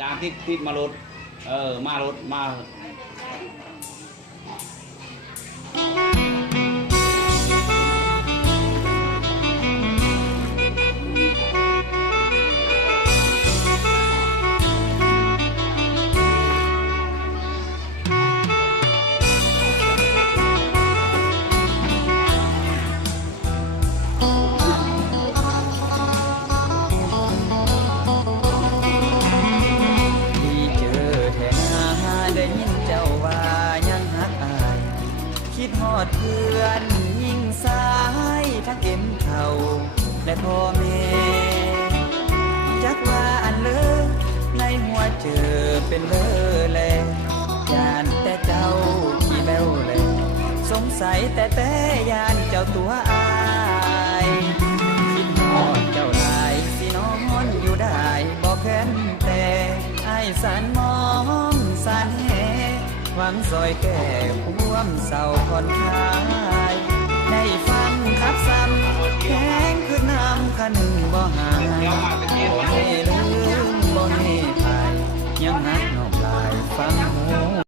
ยางติดมารถมารถมาคิดฮอดเพื่อนยิ่งสายทั้งเอ็มเข่าและพ่อแม่จักว่าอันเลิกในหัวเจอเป็นเบอร์แลยานแต่เจ้าขี้แววแลสงสัยแต่ยานเจ้าตัวอายคิดฮอดเจ้าหลายสินอนอยู่ได้บ่แค้นแต่ไอ้สานมองสานแหหวังซอยแก้ความเศร้าผ่อนคลายได้ฟังขับซ้ำแข้งคือน้ำคันบ่หาย